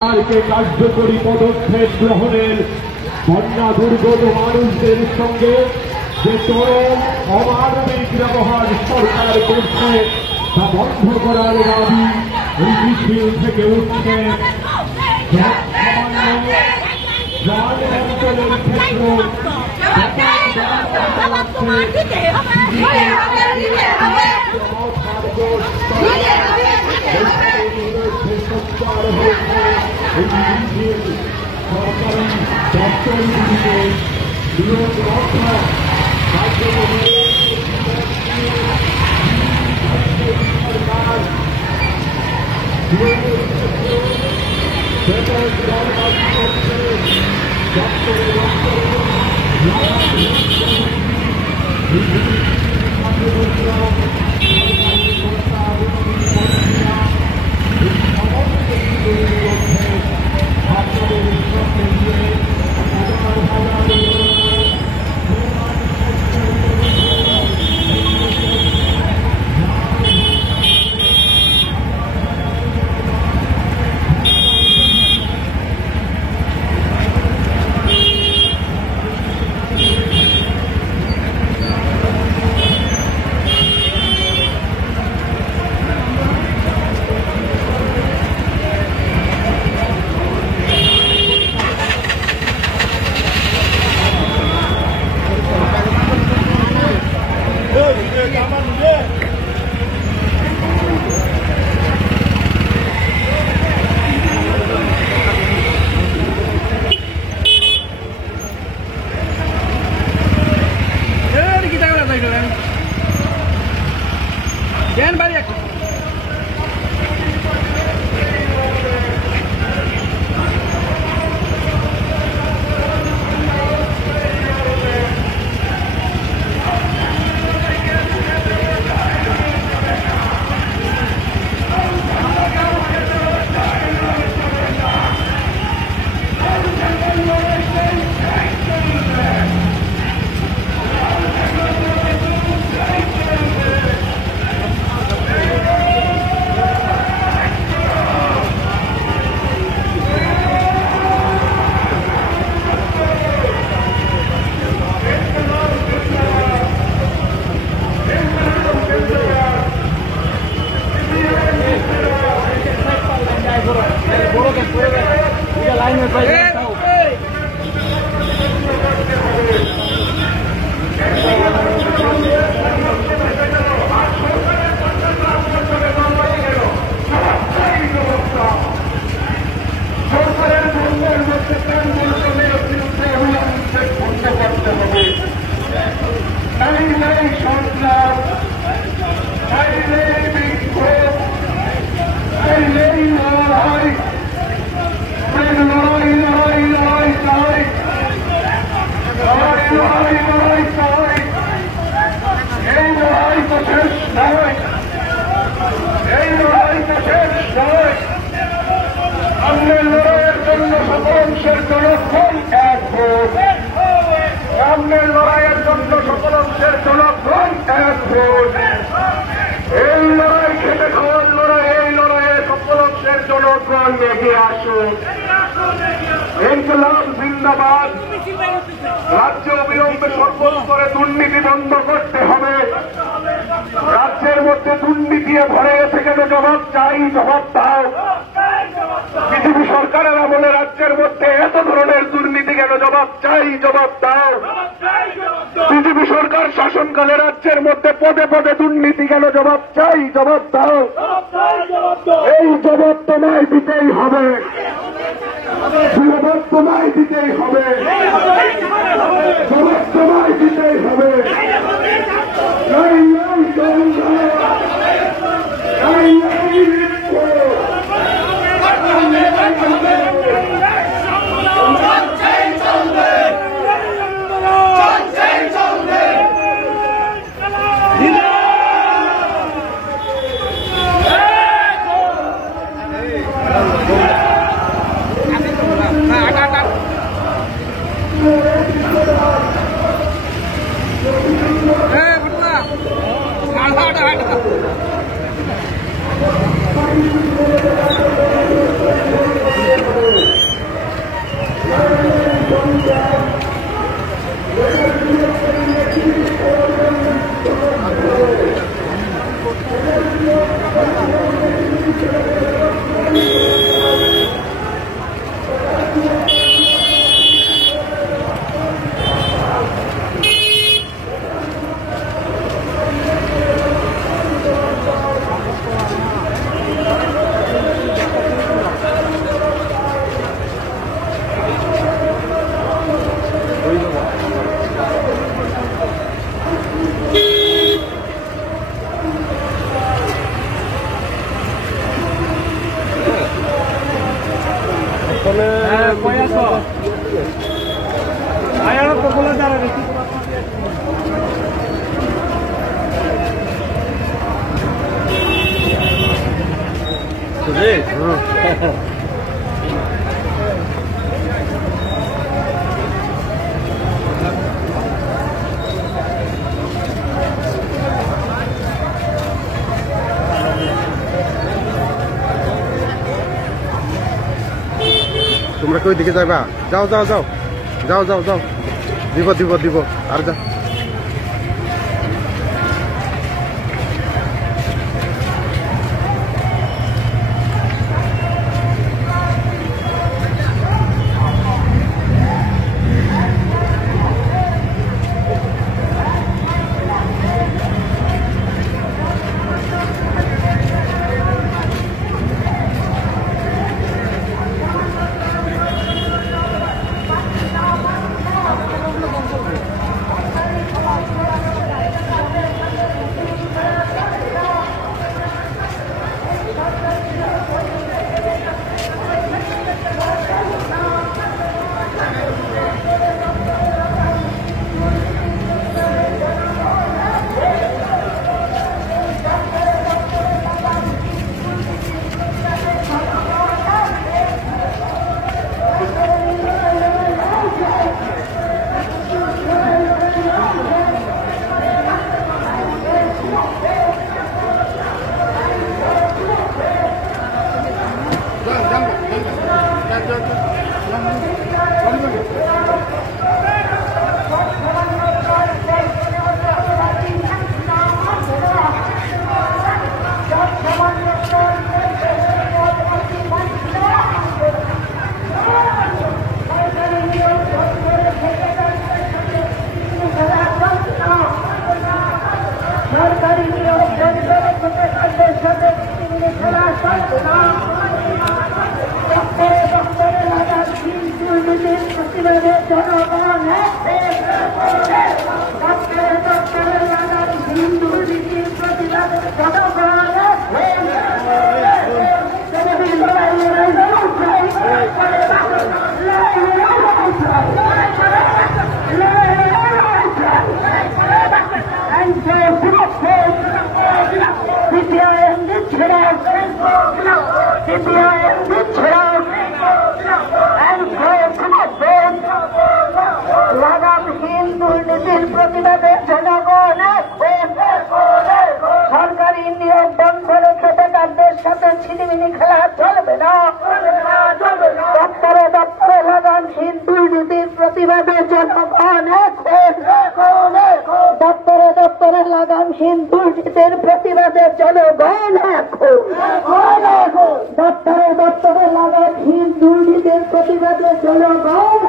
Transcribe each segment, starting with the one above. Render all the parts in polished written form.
কার্যকরী পদক্ষেপ গ্রহণের বন্যা দুর্গত মানুষদের সঙ্গে যে চরম অমানবিক ব্যবহার সরকার করছে তা বন্ধ করার দাবি এই মিছিল থেকে উঠছে। অঞ্চলের ক্ষেত্রে সরকারি দপ্তরগুলিতে বিরোধ রক্ষা রাজ্য অবিলম্বে সর্বস্তরে দুর্নীতি বন্ধ করতে হবে। রাজ্যের মধ্যে দুর্নীতি ভরে গেছে কেন জবাব চাই, জবাব দাও। বিজেপি সরকারের আমলে রাজ্যের মধ্যে এত ধরনের দুর্নীতি কেন, জবাব চাই, জবাব দাও। বিজেপি সরকার শাসনকালে রাজ্যের মধ্যে পদে পদে দুর্নীতি কেন, জবাব চাই, জবাব দাও। এই জবাব তোমায় দিতেই হবে, জবাব তোমায় দিতেই হবে, জবাব তোমায় দিতেই হবে। Hey, তোমরা কই দিকে যাবা? যাও যাও যাও যাও যাও যাও, দিব দিব দিব, আর যাও। লাগামহীন দুর্নীতির প্রতিবাদে জনগণ সরকারি নিয়োগ বন্ধ রেখে বেকারদের সাথে ছিনিমিনি খেলা চলবে না। দপ্তরে দপ্তরে লাগামহীন দুর্নীতির প্রতিবাদে জনগণ দপ্তরে দপ্তরে লাগামহীন দুর্নীতির প্রতিবাদে জনগণ দপ্তরে দপ্তরে লাগামহীন দুর্নীতির প্রতিবাদে জনগণ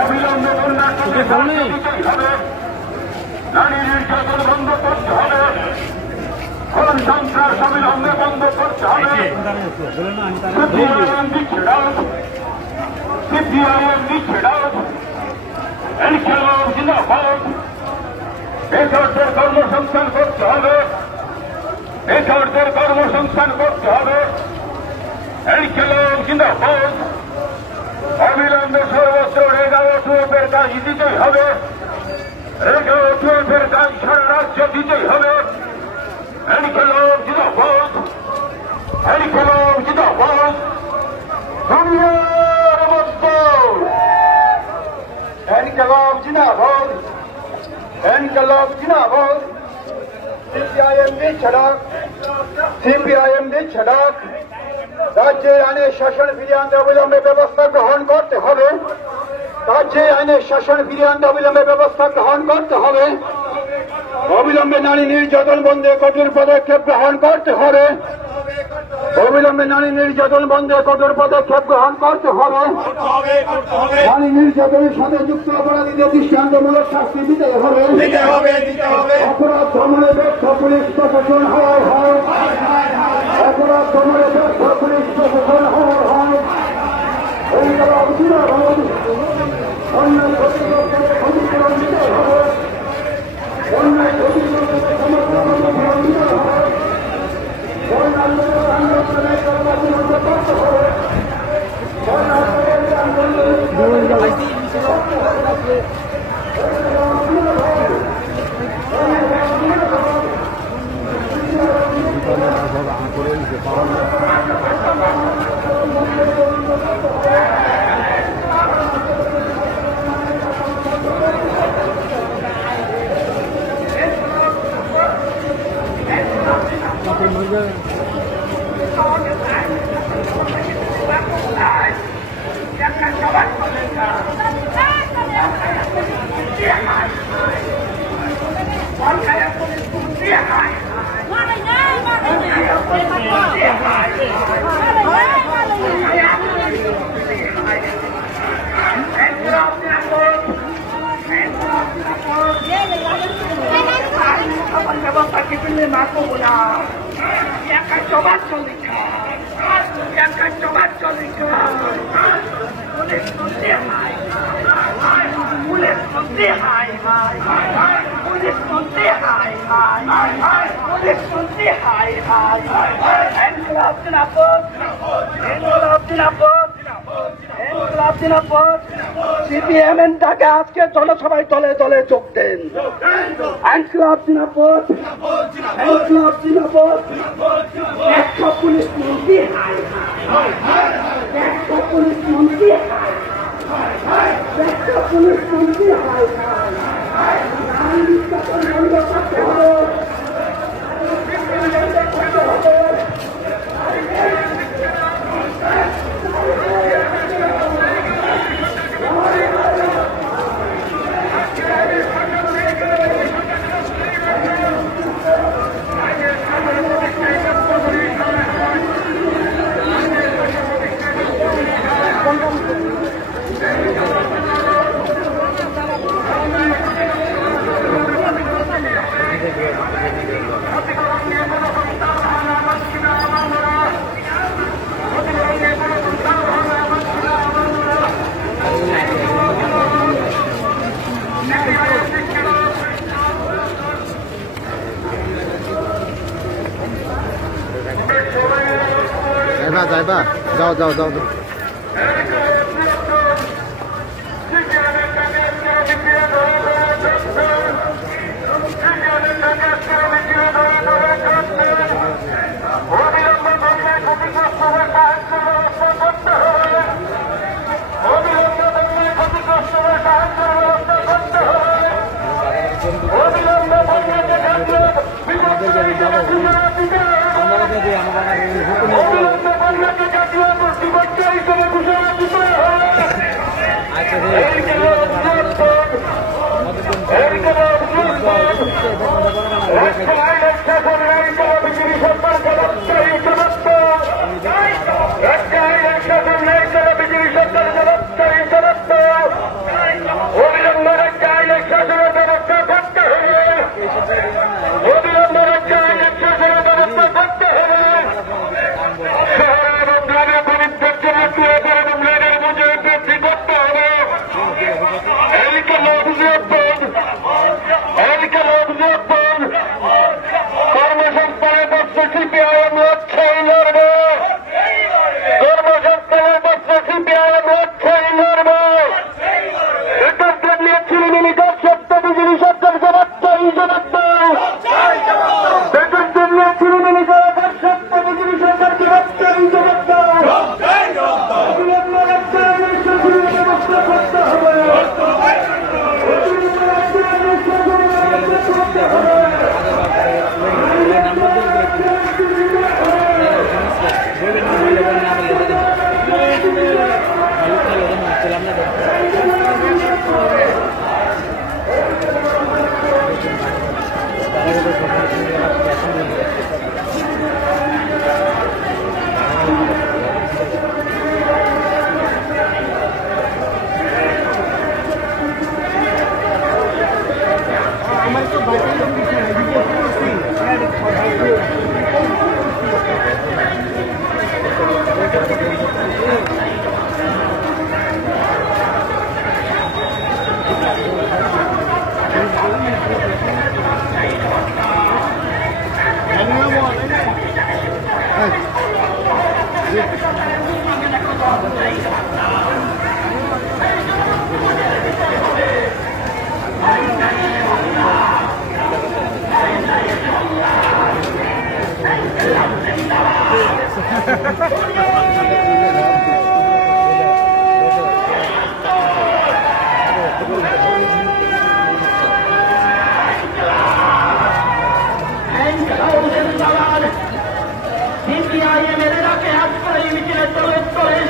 অবিলম্বে বন্যার নারী নির্যাতন বন্ধ করতে হবে, খুন সন্ত্রাস অবিলম্বে বন্ধ করতে হবে। সিপিআইএম নিষেধাজ, ইনকিলাব জিন্দাবাদ। বেকারদের কর্মসংস্থান করতে হবে, বেকারদের কর্মসংস্থান করতে হবে। ইনকিলাব জিন্দাবাদ। অবিলম্বে সর্বত্র রেগা ও দায় দিতেই হবে, রেডিও টিএফের দায় সারা রাজ্যে দিতেই হবে। ইনকিলাব জিন্দাবাদ, ইনকিলাব জিন্দাবাদ, দুনিয়ার মজদুর, ইনকিলাব জিন্দাবাদ, ইনকিলাব জিন্দাবাদ। সিপিআইএম দিচ্ছে ডাক, সিপিআইএম দিচ্ছে ডাক, রাজ্যে আইনের শাসন ফিরিয়ে আনতে অবিলম্বে ব্যবস্থা গ্রহণ করতে হবে, রাজ্যে আইনের শাসন ফিরিয়ে আনতে অবিলম্বে ব্যবস্থা গ্রহণ করতে হবে, অবিলম্বে নারী নির্যাতন বন্ধে কঠোর পদক্ষেপ গ্রহণ করতে হবে, অবিলম্বে নারী নির্যাতন বন্ধে কঠোর পদক্ষেপ গ্রহণ করতে হবে, নারী নির্যাতনের সাথে যুক্ত অপরাধীদের দৃষ্টান্তমূলক শাস্তি দিতে হবে, অপরাধ দমনে ব্যর্থ পুলিশ প্রশাসন হওয়ার হয়, অপরাধ দমনে ব্যর্থ পুলিশ প্রশাসন হওয়ার হয়। ইনকিলাব জিন্দাবাদ, অন্যায় ক্ষতিগ্রস্তদের ক্ষতিপূরণ দিতে হবে, অন্যায় ক্ষতিগ্রস্তদের ক্ষতিপূরণ দিতে হবে, আন্দোলনের আন্দোলনের করতে হবে, সিপিএমের ডাকে আজকে জনসভায় দলে দলে যোগ দেন। ইনকিলাব জিন্দাবাদ, ইনকিলাব জিন্দাবাদ। একশো পুলিশ মন্ত্রী একশো পুলিশ মন্ত্রী একশো পুলিশ মন্ত্রী বন্ধ করতে হবে। যাইবা যাও যাও যাও যাও।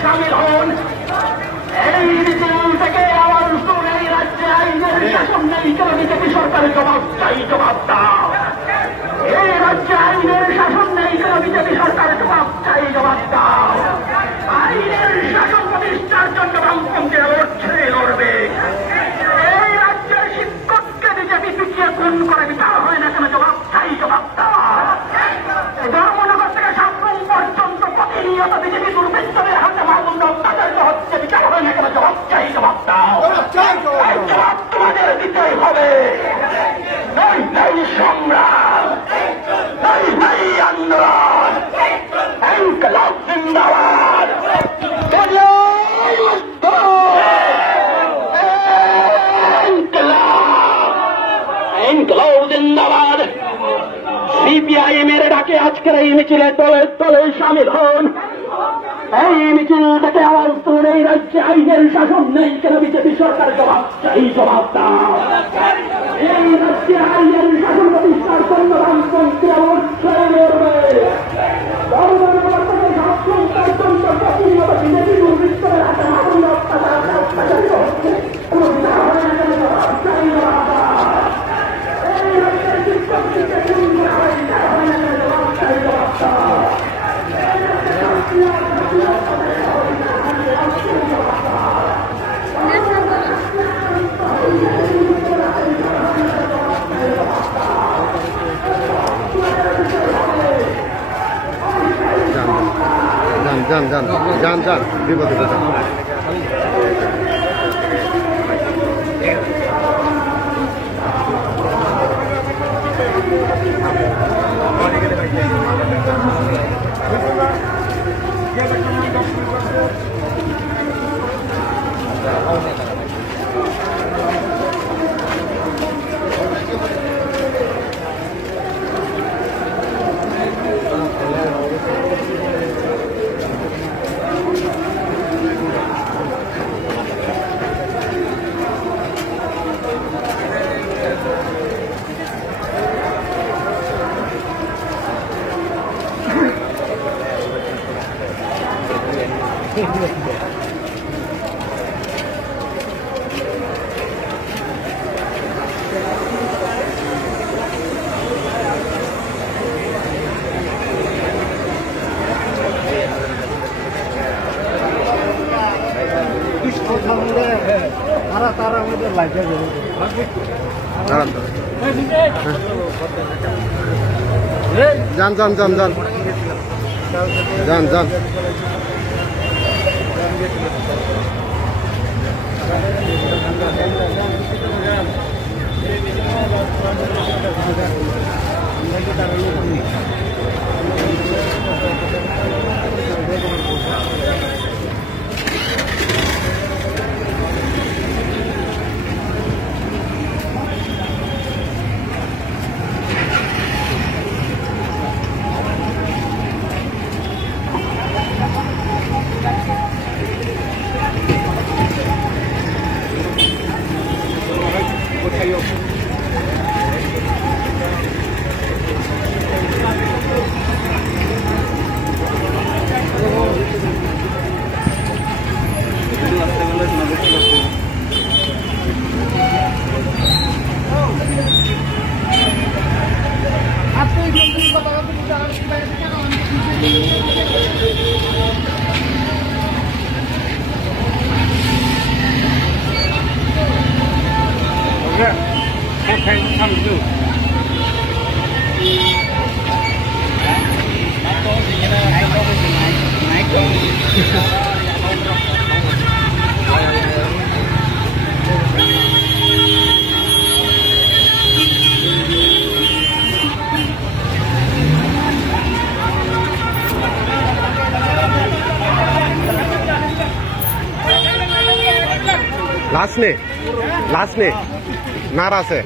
শামিল হন। এই মিছিল থেকে আওয়াজ তুলে এই রাজ্যে আইনের শাসন নেই কেন বিজেপি সরকারের জবাব চাই, জবাব দাও। এই রাজ্যে আইনের শাসন নেই কেন বিজেপি সরকারের জবাব চাই, জবাব দাও। আইনের শাসন প্রতিষ্ঠার জন্য বামপন্থী লড়ছে, লড়বে। এই রাজ্যের শিক্ষককে বিজেপি পিছিয়ে খুন করে বিচার হয় না কেন, জবাব চাই, জবাব দাও। ধর্মনগর থেকে সাতরুম পর্যন্ত প্রতিনিয়ত বিজেপি দুর্বৃত্তদের হাতে মামুন্ড অত্যাচারিত হচ্ছে, বিচার হয় না কেন, জবাব চাই, জবাব দাও। জবাব তোমাদের দিতেই হবে। নাই নাই সংগ্রাম, নাই নাই আন্দোলন, ইনকলাব জিন্দাবাদ। ইনকলাব জিন্দাবাদ। সিপিআইএম এর ডাকে আজকের এই মিছিলে দলে দলে শামিল হন। এই মিছিল থেকে আওয়াজ তুলে এই রাজ্যে আইনের শাসন নেই কেন বিজেপি সরকার জবাব চাই, জবাব দাও। এই রাজ্যে আইনের শাসন প্রতিষ্ঠার জন্য বামপন্থী অবশ্যই লড়বে। ধর্মনগর থেকে সাতরুম পর্যন্ত প্রতিনিয়ত বিজেপি দুর্বৃত্তদের হাতে মামুন্ড অত্যাচারিত হচ্ছে, কোনো বিচার হয় না কেন, জবাব চাই, জবাব দাও। এই রাজ্যের শিক্ষককে খুন করা হয়, বিচার হয় না কেন, জবাব চাই, জবাব দাও। যান দিব যান লাস্ট নে নার আছে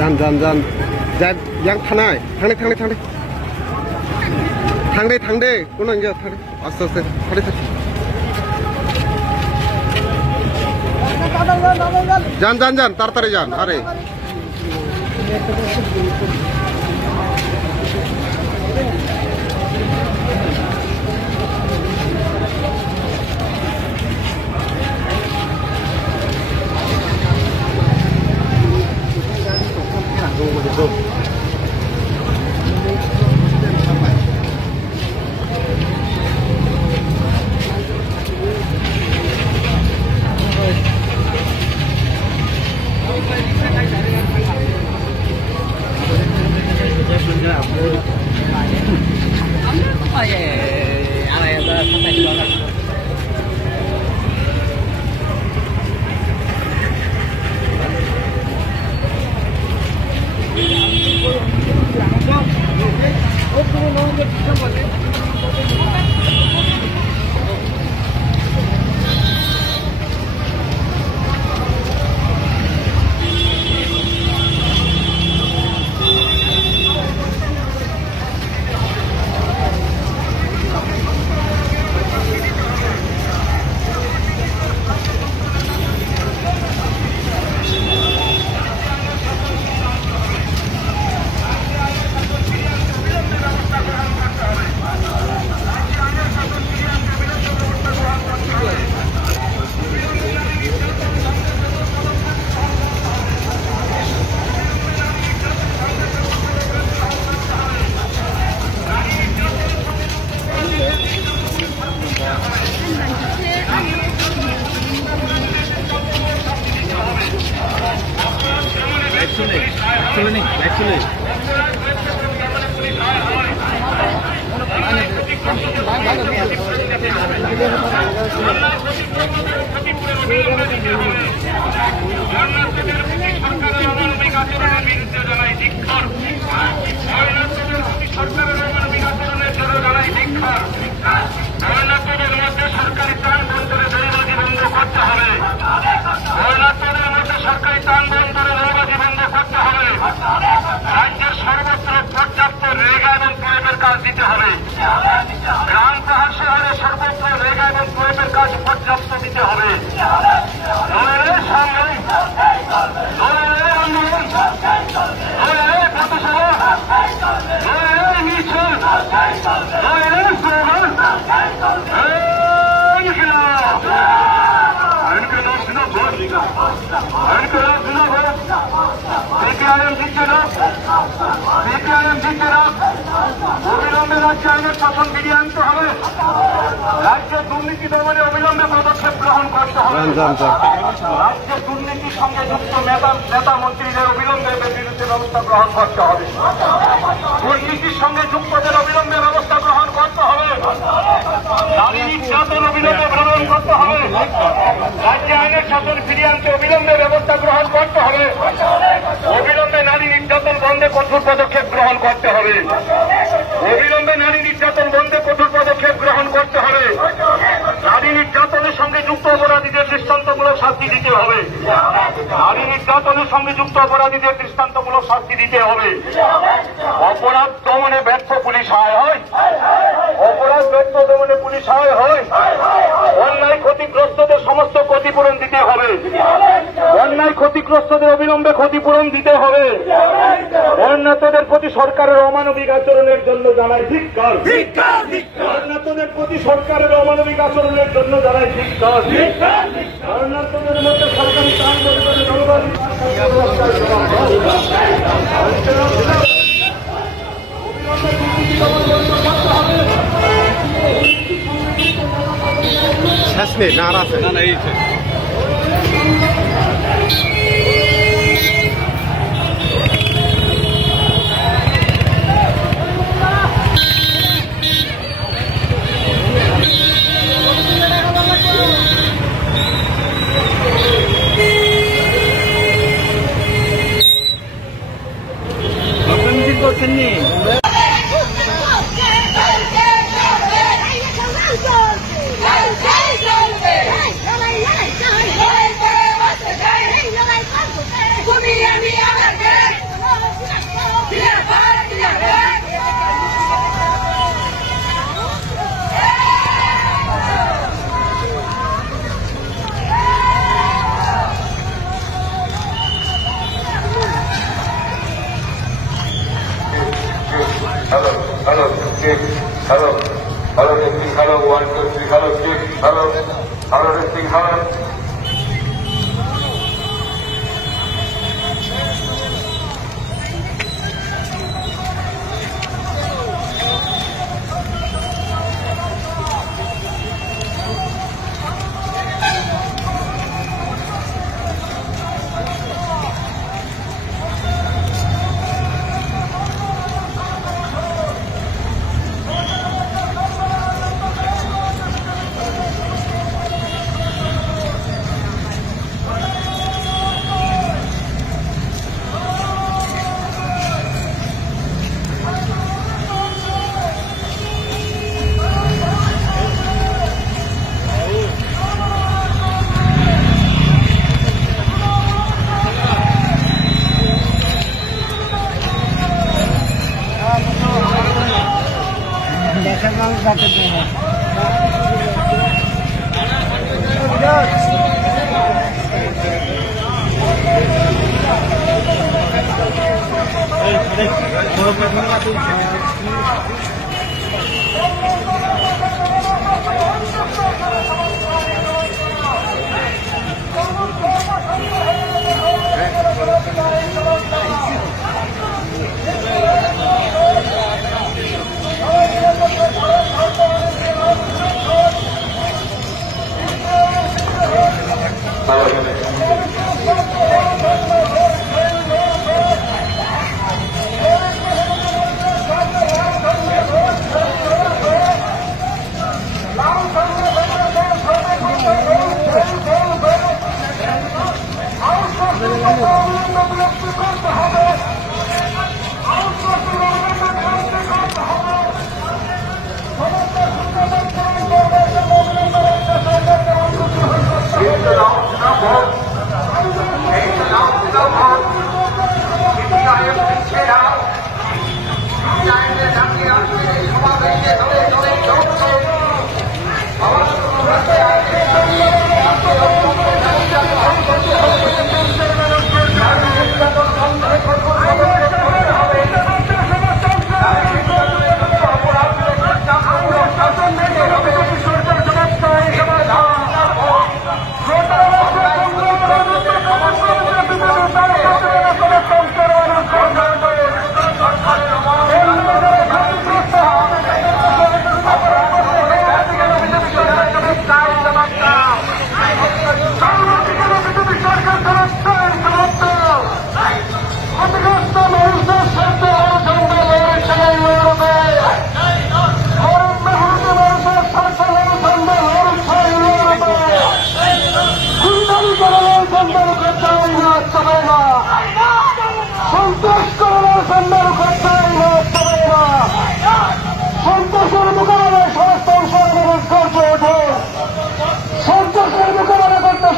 जान yang थांदे कुनो इन्जा थांदे आस्ते जान ताड़ाताड़ी जान अरे সরকারি ত্রাণ বন্ধের দৈবাজি বন্ধ করতে হবে। সরকারি ত্রাণ বন্ধের দৈবাজি বন্ধ করতে হবে। রাজ্যের সর্বত্র পর্যাপ্ত রেগা এবং প্রয়োগের কাজ দিতে হবে। গ্রাম পাহাড় শহরে সর্বত্র রেগা এবং প্রয়োগের কাজ পর্যাপ্ত দিতে হবে। দলের সামনে দলের আন্দোলন, দলের প্রতিশোধ, দলের মিছিল, দলের স্লোগান অবিলম্বে রাজ্যে আইনের শাসন ফিরিয়ে আনতে হবে। রাজ্যের দুর্নীতি দমনে অবিলম্বে পদক্ষেপ গ্রহণ করতে হবে। রাজ্যের দুর্নীতির সঙ্গে যুক্ত নেতা মন্ত্রীদের অবিলম্বে বিরুদ্ধে ব্যবস্থা গ্রহণ করতে হবে। দুর্নীতির সঙ্গে যুক্তদের অবিলম্বে ব্যবস্থা গ্রহণ করতে হবে। নারী নির্যাতন অবিলম্বে গ্রহণ করতে হবে। রাজ্যে আইনের শাসন ফিরিয়ে আনতে অবিলম্বে ব্যবস্থা গ্রহণ করতে হবে। অবিলম্বে নারী নির্যাতন বন্ধে কঠোর পদক্ষেপ গ্রহণ করতে হবে। অবিলম্বে নারী নির্যাতন বন্ধে কঠোর পদক্ষেপ গ্রহণ করতে হবে। নারী নির্যাতনের সঙ্গে যুক্ত অপরাধীদের দৃষ্টান্তমূলক শাস্তি দিতে হবে। নারী নির্যাতনের সঙ্গে যুক্ত অপরাধীদের দৃষ্টান্তমূলক শাস্তি দিতে হবে। অপরাধ দমনে ব্যর্থ পুলিশ হয় অপরাধ ব্যর্থ দমনে পুলিশ হয় অন্যায় ক্ষতিগ্রস্তদের সমস্ত ক্ষতিপূরণ দিতে হবে। অন্যায় ক্ষতিগ্রস্তদের অবিলম্বে ক্ষতিপূরণ দিতে হবে। বন্যাতদের প্রতি সরকারের অমানবিক আচরণের জন্য জানাই ধিক্কার। বন্যাতদের প্রতি সরকারের অমানবিক আচরণের জন্য জানাই ধিক্কার। বন্যাতদের মধ্যে সরকারি ত্রাণ বন্টনের শেষ নেই না, আর আছে না এই করছেন নি Hello, hello, check, hello, hello, testing, hello, 1, 2, 3, hello, check, hello, hello, testing, hello.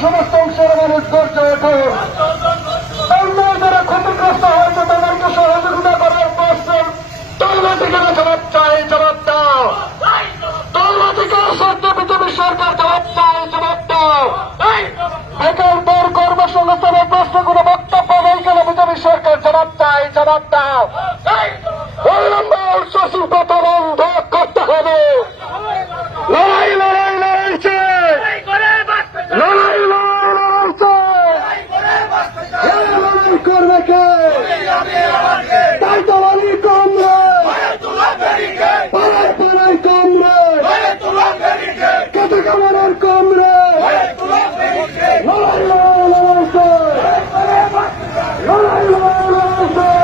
সমস্ত অংশের মানুষ গর্জে ওঠে। অন্যায় যারা ক্ষতিগ্রস্ত হয়েছে তাদেরকে সহযোগিতা করার প্রশ্ন দলবাধিকার জবাব চাই, জবাব দাও। দলবাধিকার সত্য বিজেপি সরকার জবাব চাই, জবাব দাও। বেকারদের কর্মসংস্থানের প্রশ্নে কোনো বক্তব্য নেই কেন বিজেপি সরকার জবাব চাই, জবাব দাও। অবিলম্বে আউটসোর্সিং প্রথা বন্ধ করতে হবে। লড়াই লড়াই লড়াই চাই, লড়াই লড়াই চাই। লড়াই করবে কে? তাই তো বলি কমরে, পাড়ায় পাড়ায় কমরে, কেটে কামানোর কমরে। লড়াই লড়াই লড়াই চাই, লড়াই লড়াই লড়াই চাই।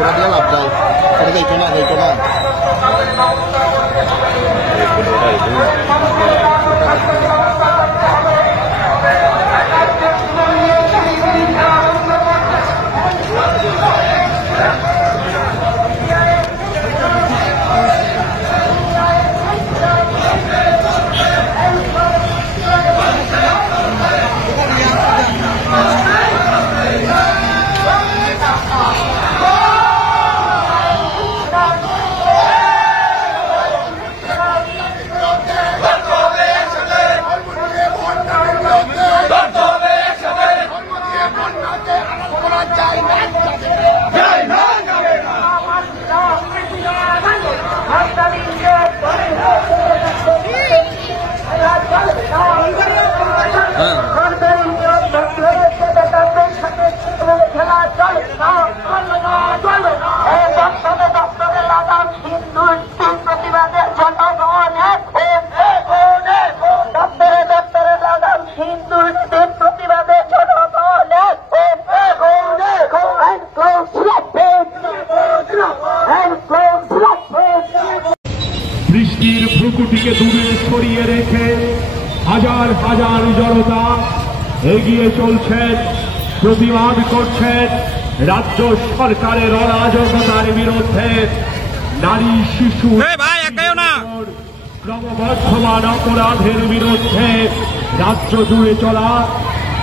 Pura dia lapdai. Ada ikona, ada ikona. হাজার জনতা এগিয়ে চলছেন, প্রতিবাদ করছেন রাজ্য সরকারের অরাজকতার বিরুদ্ধে। নারী শিশু ক্রমবর্ধমান অপরাধের বিরুদ্ধে রাজ্য জুড়ে চলা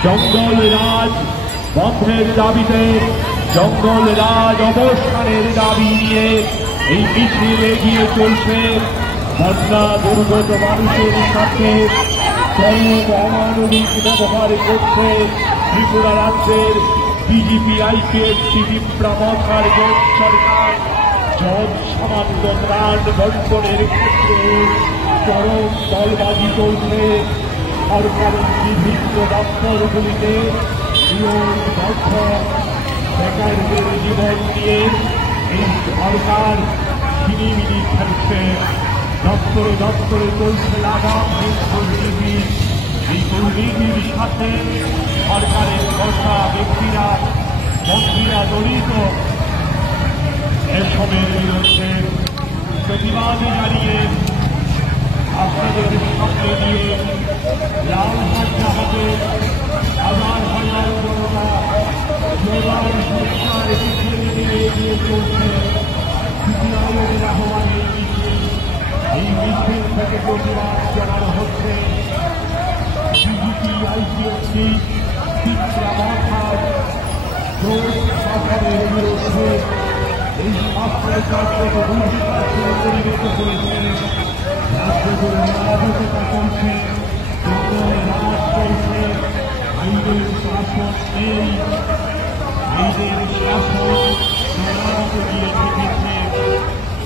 জঙ্গল রাজ বন্ধের দাবিতে, জঙ্গল রাজ অবসানের দাবি নিয়ে এই মিছিল এগিয়ে চলছে। বন্যা দুর্গত মানুষের সাথে চরম অমানবিক ব্যবহার করছে ত্রিপুরা রাজ্যের বিজেপি আইপিএফটি বিপ্লবকার জোট সরকার। জন সামান্য ত্রাণ বন্টনের ক্ষেত্রে চরম দলবাজি চলছে। সরকারের বিভিন্ন দপ্তরগুলিতে নিয়োগবদ্ধ বেকারদের জীবন নিয়ে এই সরকার ছিনিমিনি খেলছে। দপ্তরে দপ্তরে চলছে লাগাম দুর্নীতি। এই দুর্নীতির সাথে সরকারের বসা ব্যক্তিরা মন্ত্রীরা জড়িত। এসবের বিরুদ্ধে প্রতিবাদ জানিয়ে আপনাদের সামনে দিয়ে লাল ঝান্ডা হাতে হাজার হাজার জনতা প্রধান সরকার পিছিয়ে নিয়ে এগিয়ে চলছে। সিপিআইএমের আহ্বানে এই মিছিল থেকে প্রতিবাদ জানানো হচ্ছে। বিজেপি আইপিএফটি বিপ্লবকার জোট সরকারের বিরুদ্ধে এই সরকার যত দুর্নীতি পরিণত করেছে, রাজ্য জুড়ে অরাজকতা চলছে, রাজ চলছে, আইনের শাসন নেই। আইনের শাসন সমাজ দিয়ে থেকেছে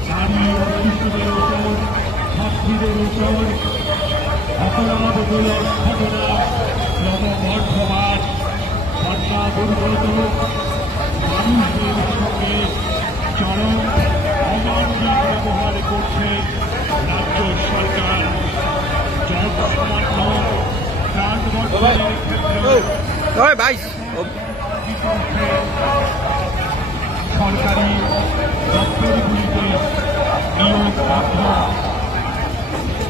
নারী ও শিশুদের উপর, ছাত্রীদের উপর অপরাধমূলক ঘটনা ক্রমবর্ধমান। বন্যা দুর্গত মানুষদের সঙ্গে চরম অমানবিক ব্যবহার করছে রাজ্য সরকার। জব সামান্য ত্রাণ বন্টনের ক্ষেত্রে সরকারি দপ্তরগুলিতে নিয়োগবদ্ধ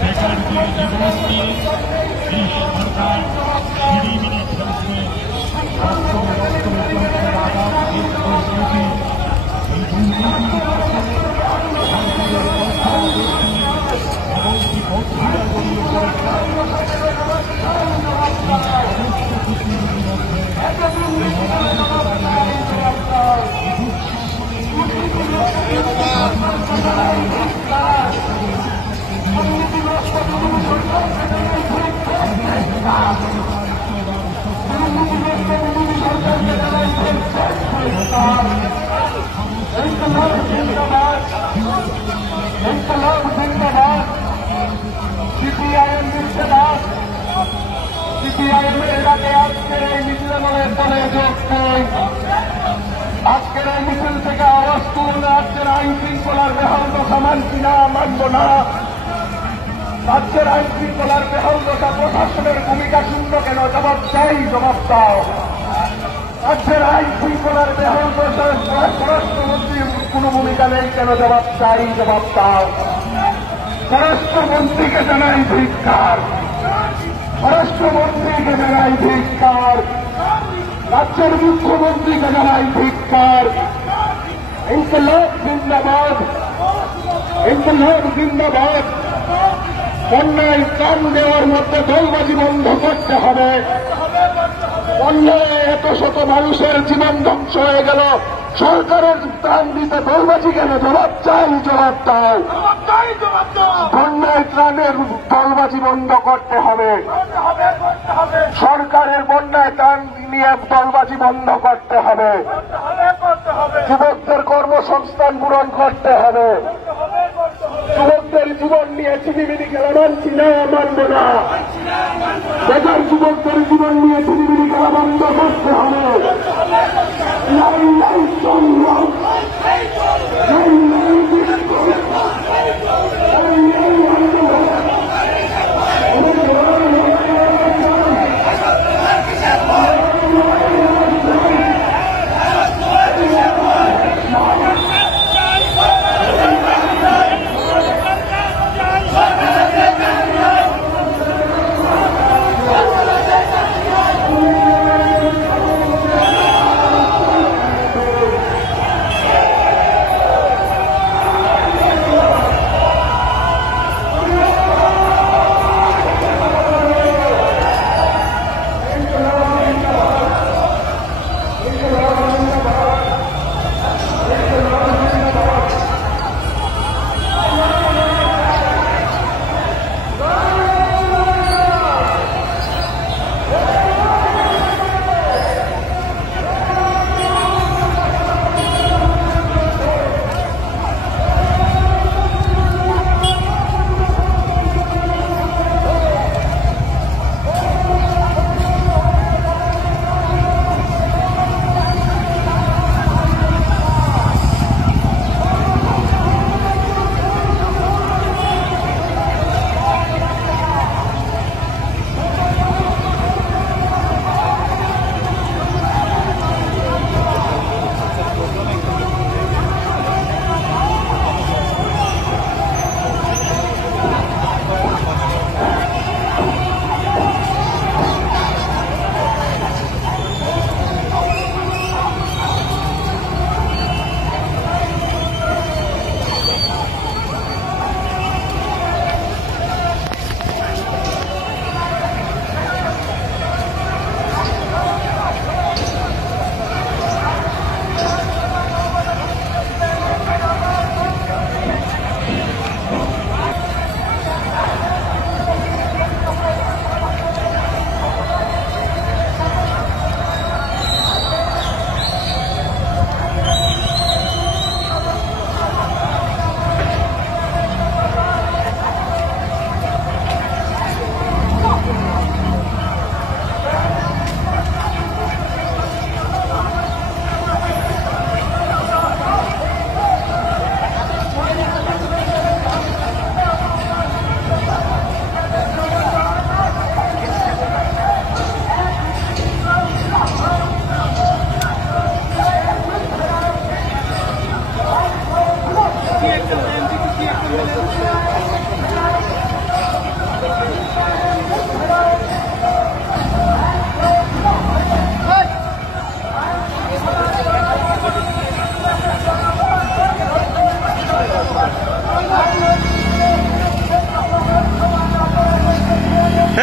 বেকারদের জীবন নিয়ে এই সরকার ছিনিমিনি খেলছে। দপ্তরে দপ্তরে চলছে লাগাম দুর্নীতি। এই দুর্নীতির সাথে সরকারের বসা ব্যক্তি এমনকি মন্ত্রীরা জড়িয়ে পড়েছে। সমস্ত কিছুর বিরুদ্ধে এই অরাজকতার বিরুদ্ধে আজকের এই মিছিল থেকে আওয়াজ তুলুন। রাজ্যের আইন শৃঙ্খলার বেহাল দশা মানছি না, মানব না। রাজ্যের আইন শৃঙ্খলার বেহাল দশা প্রশাসনের ভূমিকা শূন্য কেন? জবাব চাই, জবাব দাও। রাজ্যের আইন শৃঙ্খলার বেহাল দশা স্বরাষ্ট্রমন্ত্রীর কোন ভূমিকা নেই কেন? জবাব চাই, জবাব দাও। স্বরাষ্ট্রমন্ত্রীকে জানাই ধিক্কার, স্বরাষ্ট্রমন্ত্রীকে জানাই ধিক্কার, রাজ্যের মুখ্যমন্ত্রীকে জানাই ধিক্কার। ইনকলাব জিন্দাবাদ, ইনকলাব জিন্দাবাদ। বন্যায় ত্রাণ দেওয়ার মধ্যে দলবাজি বন্ধ করতে হবে। বন্যায় এত শত মানুষের জীবন ধ্বংস হয়ে গেল, সরকারের ত্রাণ দিতে দলবাজি কেন? জবাব চাই, জবাব দাও। বন্যায় ত্রাণের দলবাজি বন্ধ করতে হবে। সরকারের বন্যায় ত্রাণ নিয়ে দলবাজি বন্ধ করতে হবে। যুবকদের কর্মসংস্থান পূরণ করতে হবে। যুবকদের জীবন নিয়ে ছিনিমিনি খেলা মানছি না, মানব না। বেকার যুবকদের জীবন নিয়ে ছিনিমিনি খেলা বন্ধ করতে হবে।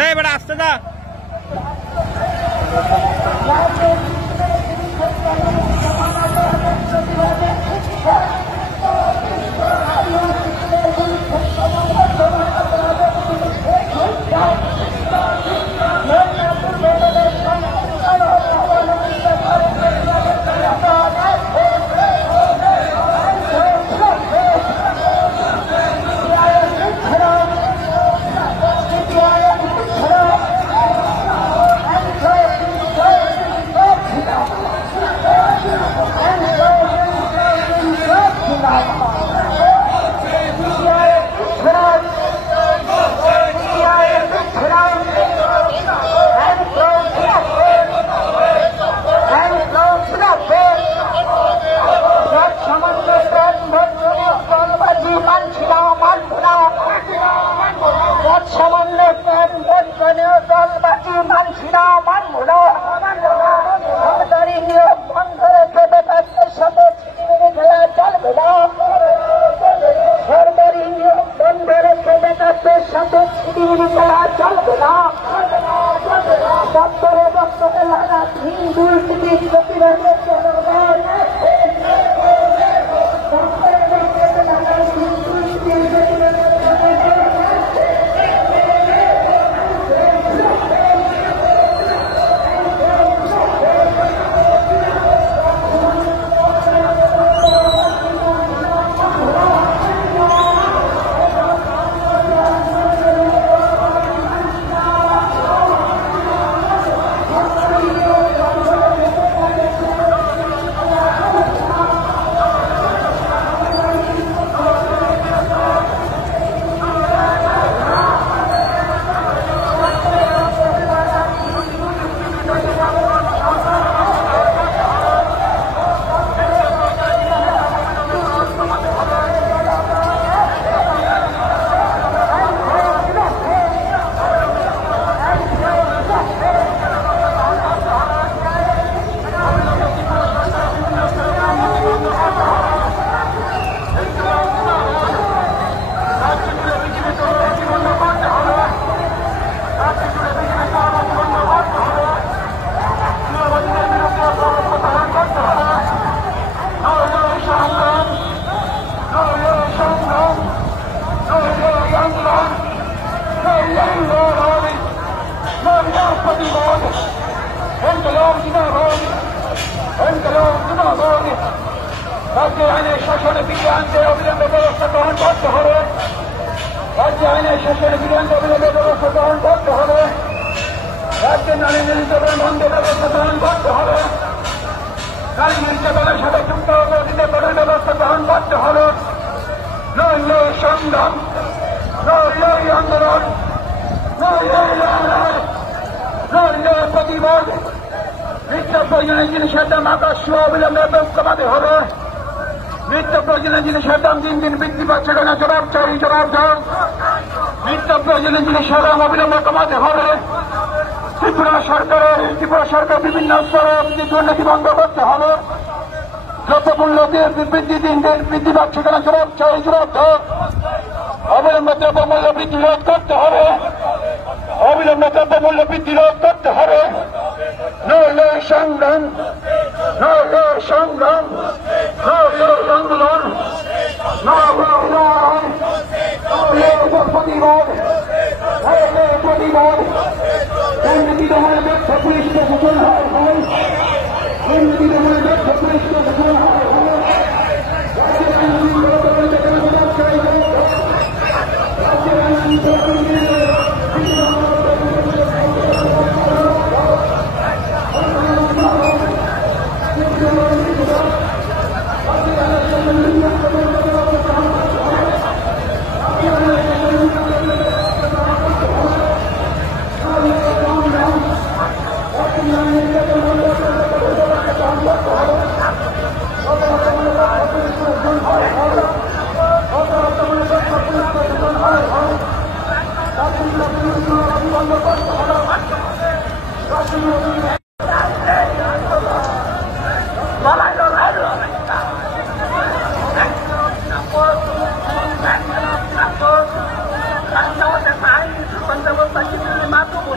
এই বেটা আসতে দা রাজ্য আইনের শাসনে ফিরিয়ে আনতে অবিলম্বে ব্যবস্থা গ্রহণ করতে হবে। রাজ্য আইনের শাসনে ফিরিয়ে আনতে অবিলম্বে ব্যবস্থা গ্রহণ করতে হবে। রাজ্যে নারী নির্যাতন বন্ধে ব্যবস্থা গ্রহণ করতে হবে। নারী নির্যাতনের সাথে যুক্ত অপরাধীদের ব্যবস্থা গ্রহণ করতে হবে। নয় নয় সংগ্রাম, নয় নয় আন্দোলন, নয় নয় লড়াই, নয় নয় প্রতিবাদ। নিত্য প্রয়োজনীয় জিনিসের দাম আকাশ ছোঁয়া অবিলম্বে কমাতে হবে। নিত্য প্রয়োজনীয় জিনিসের দাম দিন দিন বৃদ্ধি পাচ্ছে কেন? জবাব চাই, জবাব দাও। নিত্য প্রয়োজনীয় জিনিসের দাম অবিলম্বে কমাতে হবে। ত্রিপুরা সরকার বিভিন্ন স্তরে দুর্নীতি বন্ধ করতে হবে। দ্রব্যমূল্য বৃদ্ধি দিন দিন বৃদ্ধি পাচ্ছে কেন? জবাব চাই, জবাব দাও। অবিলম্বে দ্রব্যমূল্য বৃদ্ধি রোধ করতে হবে। অবিলম্বে দ্রব্যমূল্য বৃদ্ধি রোধ করতে হবে। নয় নয় সংগ্রাম, নয় নয় সংগ্রাম, নয় নয় আন্দোলন, নয় নয় লড়াই, নয় নয় প্রতিবাদ, নয় নয় প্রতিবাদ। দুর্নীতি দমনের ব্যর্থ পুলিশ প্রশাসন হয়, দুর্নীতি দমনের ব্যর্থ পুলিশ প্রশাসন হয়।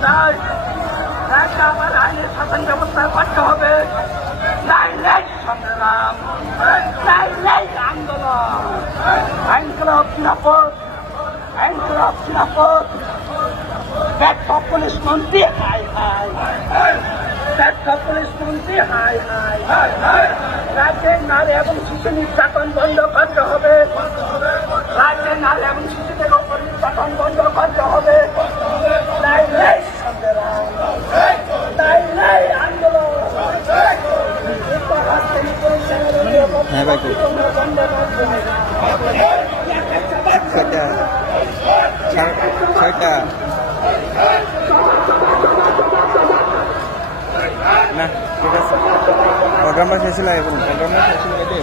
নাই, আমার আইনের শাসন ব্যবস্থা করতে হবে। সংগ্রাম, আন্দোলন, আইনকলাপ নিরাপদ, আইনকলাপ নিরাপদ। ব্যর্থ পুলিশ মন্ত্রী হাই হাই, ব্যর্থ পুলিশ মন্ত্রী হাই হাই। রাজ্যের নারী এবং শিশু নির্যাতন বন্ধ করতে হবে, রাজ্যের নারী এবং শিশুদের উপর নির্যাতন বন্ধ করতে হবে। আন্দোলন। হ্যাঁ ভাই, ছয়টা না, ঠিক আছে। প্রোগ্রামটা শেষ হলে এবং প্রোগ্রামটা শেষ হলে এটাই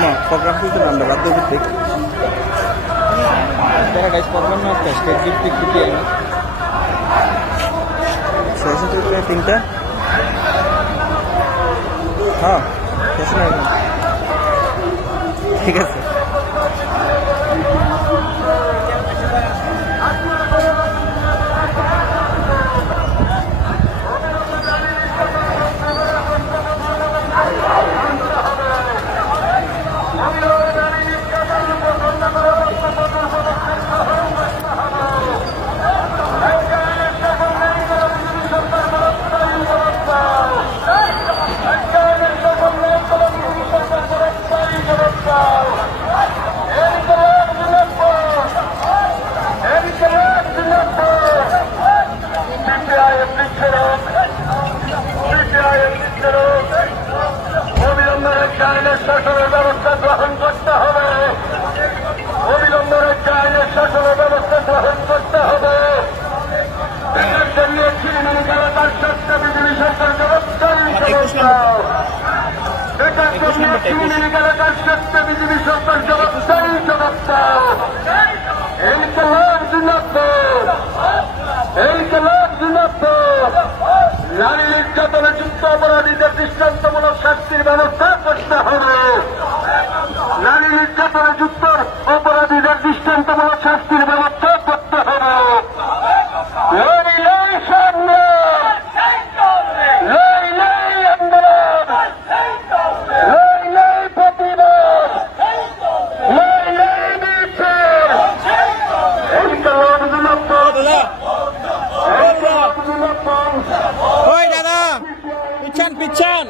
না, প্রোগ্রাম কিন্তু আমরা বাধ্য করতে প্যারাডাইজ প্রোগ্রাম না, স্টেট গিফট দিতে শেষ হচ্ছে তিনটা। হ্যাঁ শেষ না, ঠিক আছে। শাসনের ব্যবস্থা গ্রহণ করতে হবে, অবিলম্বনে আইনের শাসনের ব্যবস্থা গ্রহণ করতে হবে। এটার জন্য তার স্বাস্থ্য বিজেপি সরকার ব্যবস্থা নিতে এটার জন্য তার স্বাস্থ্য বিজেপি সরকার ব্যবস্থা নিতে এই কলার জিন্দাবাদ, এই কলার জিন্দাবাদ। নারী নির্যাতনে যুক্ত অপরাধীদের দৃষ্টান্তমূলক শাস্তির ব্যবস্থা করতে হবে, নারী নির্যাতনে যুক্ত অপরাধীদের দৃষ্টান্তমূলক শাস্তির ব্যবস্থা করতে হবে। ওই দাদা পিছান পিছান।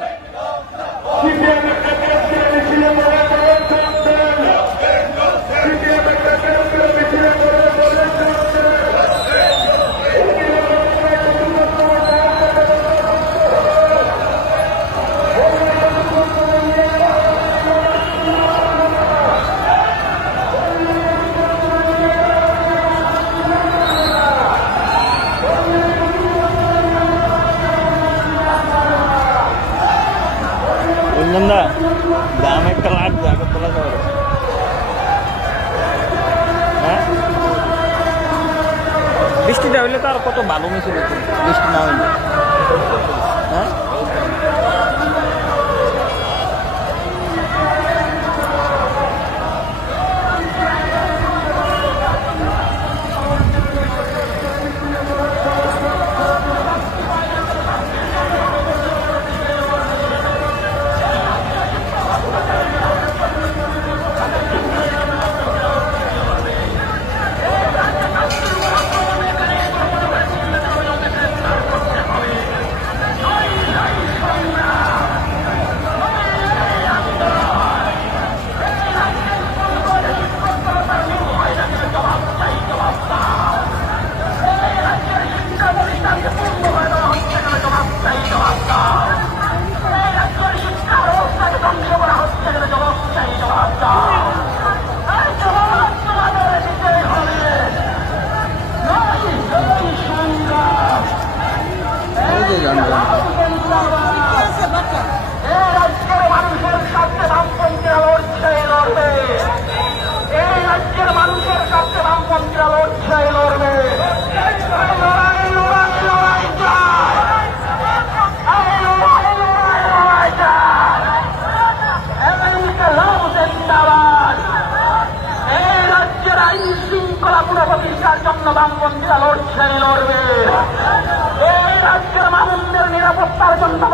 দাম একটা লাগবে আগে তোলা যাবে। হ্যাঁ বৃষ্টিটা হইলে তো আর কত ভালো মিছিল, বৃষ্টি না হইলে। হ্যাঁ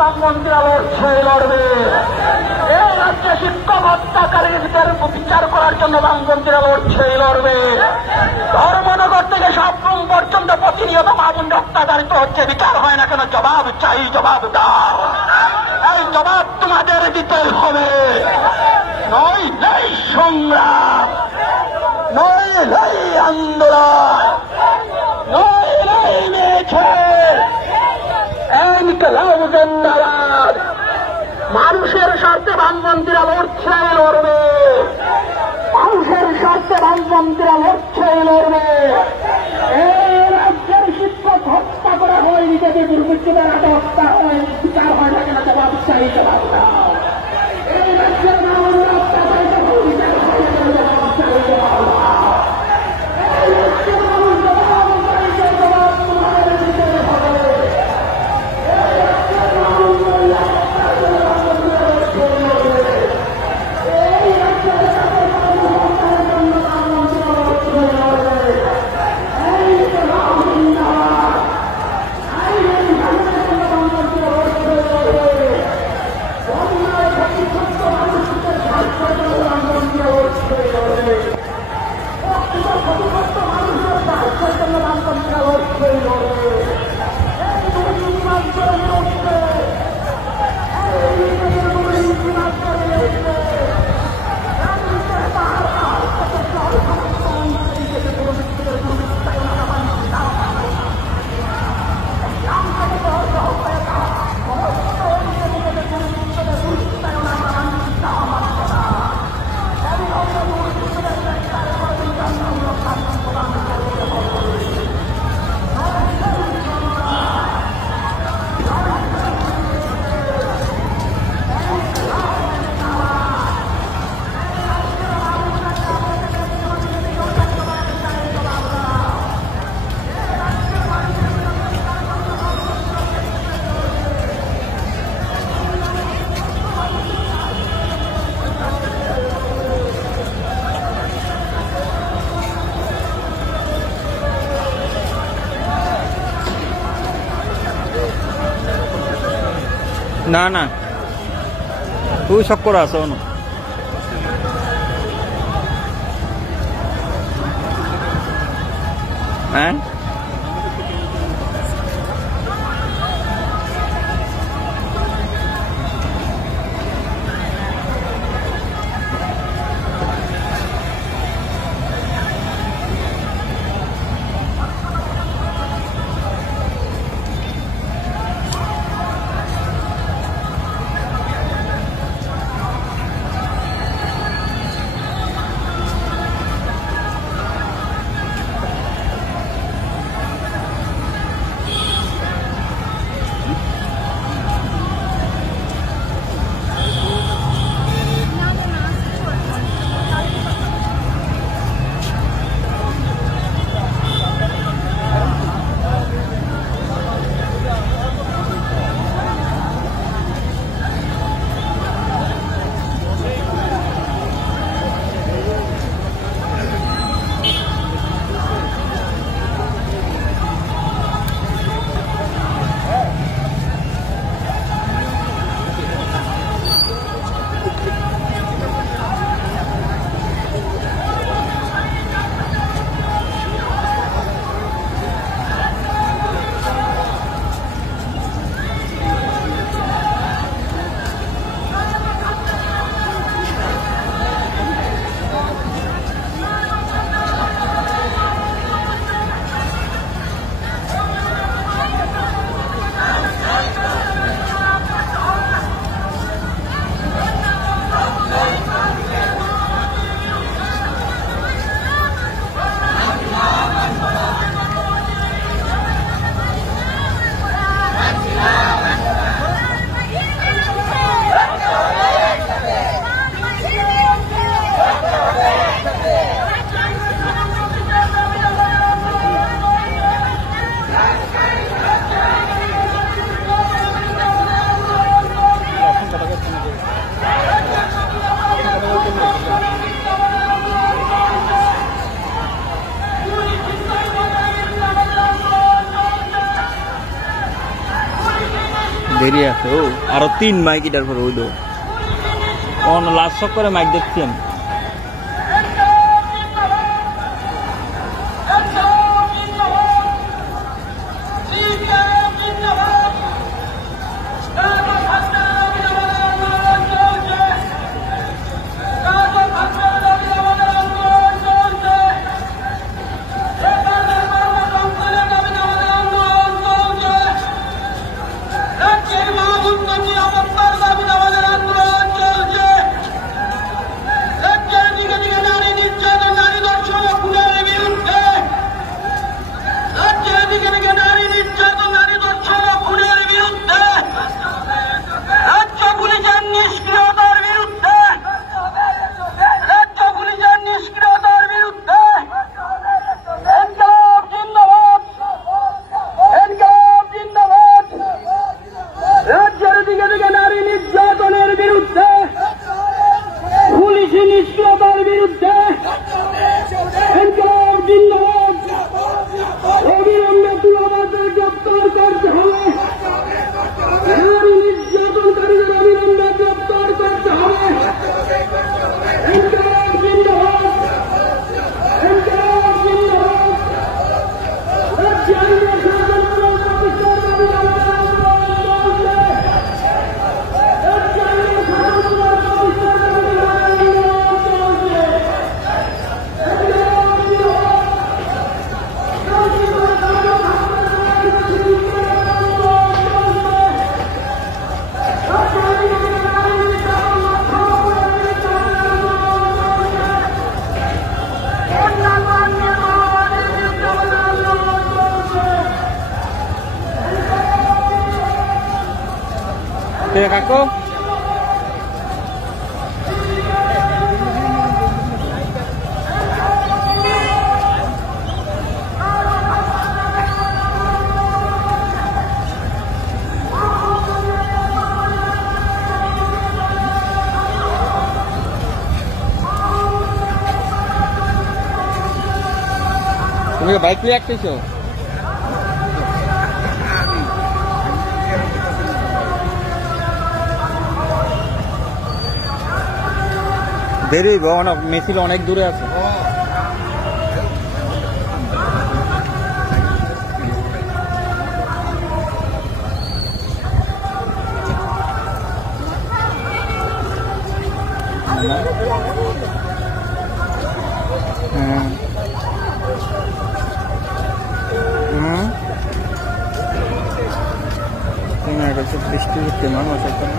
বামপন্থীরা লড়বে। এই রাজ্যে শিক্ষক হত্যাকারীদের বিচার করার জন্য বামপন্থীরা লড়বে। ধর্মনগর থেকে সপ্তম পর্যন্ত প্রতিনিয়ত মামুন হত্যাকারিত হচ্ছে, বিচার হয় না কেন? জবাব চাই, জবাব দাও। এই জবাব তোমাদের দিতে হবে। নইলেই সংগ্রাম, নইলেই আন্দোলন, নইলেই মিছিল। ইনকিলাব জিন্দাবাদ। মানুষের স্বার্থে বামপন্থীরা লড়বে। মানুষের স্বার্থে বামপন্থীরা লড়বে। এই রাজ্যের শিক্ষক হত্যা করা হয়, নিজেদের দুর্বৃত্তদের হাতে হত্যা হয়, বিচার হয় না কেন? জবাব চাই, জবাব দাও। এই রাজ্যের মানুষরা হত্যা করে বিচার হয় না কেন? জবাব চাই, জবাব দাও। এই রাজ্যের মানুষ জবাব চাইছে, জবাব তোমাদের দিতে হবে। এই রাজ্যের মানুষ এই রাজ্যের না না তুই সব করা আছো না হ্যাঁ আছে ও আরো 3 মাইক এটার পরে হইলো কোন লাস্ট শক করে মাইক দেখছি আমি কাকু তুমি বাইক নিয়ে আসতেছো দেরি না মেফিল অনেক দূরে আছে বৃষ্টি হচ্ছে মানুষ এখন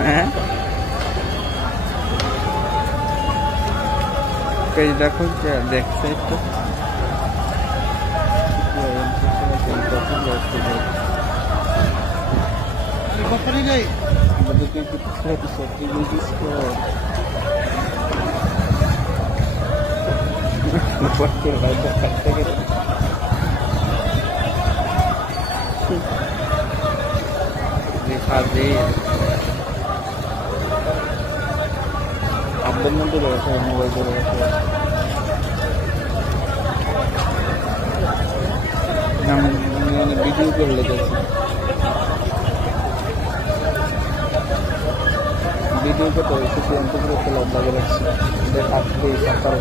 হ্যাঁ পেজটা খুলছে দেখছে একটু আপনার মধ্যে রয়েছে মোবাইল ধরে ভিডিও করে লেগেছি ভিডিও করতে শুধু অন্তর্গত লম্বা করে রাখছি আসলে সাঁতার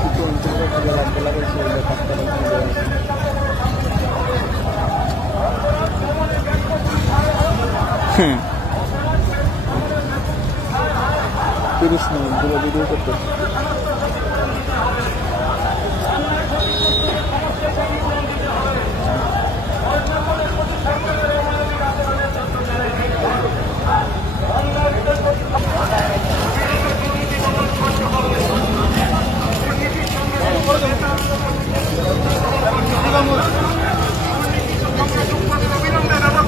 শুধু অন্তর্গত লম্বা লাগাইছি তিরিশ মিনিট ধরে ভিডিও করতে ব্যবস্থা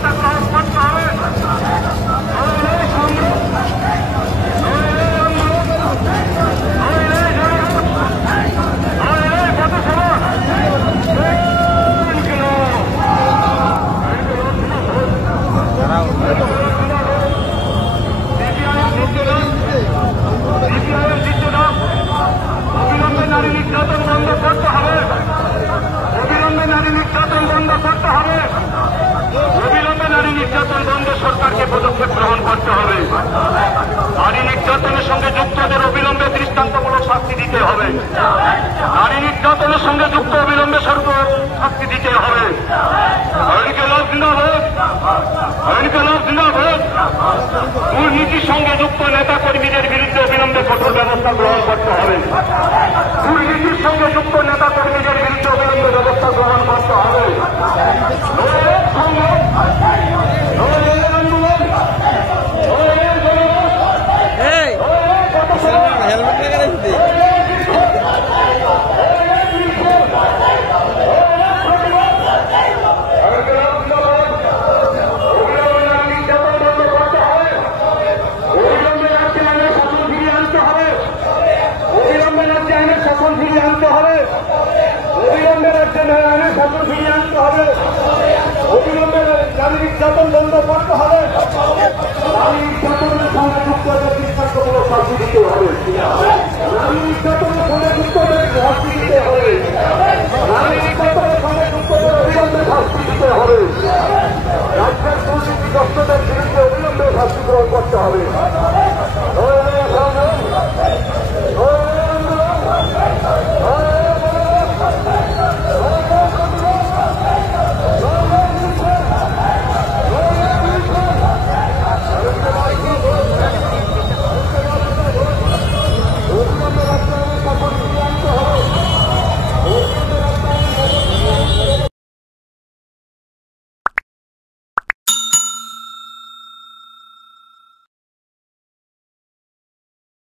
শাস্তি দিতে হবে। ইনকিলাব জিন্দাবাদ, ইনকিলাব জিন্দাবাদ। দুর্নীতির সঙ্গে যুক্ত নেতা কর্মীদের বিরুদ্ধে অবিলম্বে কঠোর ব্যবস্থা গ্রহণ করতে হবে। দুর্নীতির সঙ্গে যুক্ত নেতা কর্মীদের বিরুদ্ধে অবিলম্বে ব্যবস্থা গ্রহণ করতে হবে। শাসন ফিরিয়ে আনতে হবে, অবিলম্বে রাজ্যে আইনের শাসন ফিরিয়ে আনতে হবে, অবিলম্বে নারী নির্যাতন বন্ধ করতে হবে, নারী নির্যাতনের সঙ্গে যুক্ত দৃষ্টান্তমূলক শাস্তি দিতে হবে, নারী নির্যাতনের সঙ্গে যুক্ত শাস্তি দিতে হবে।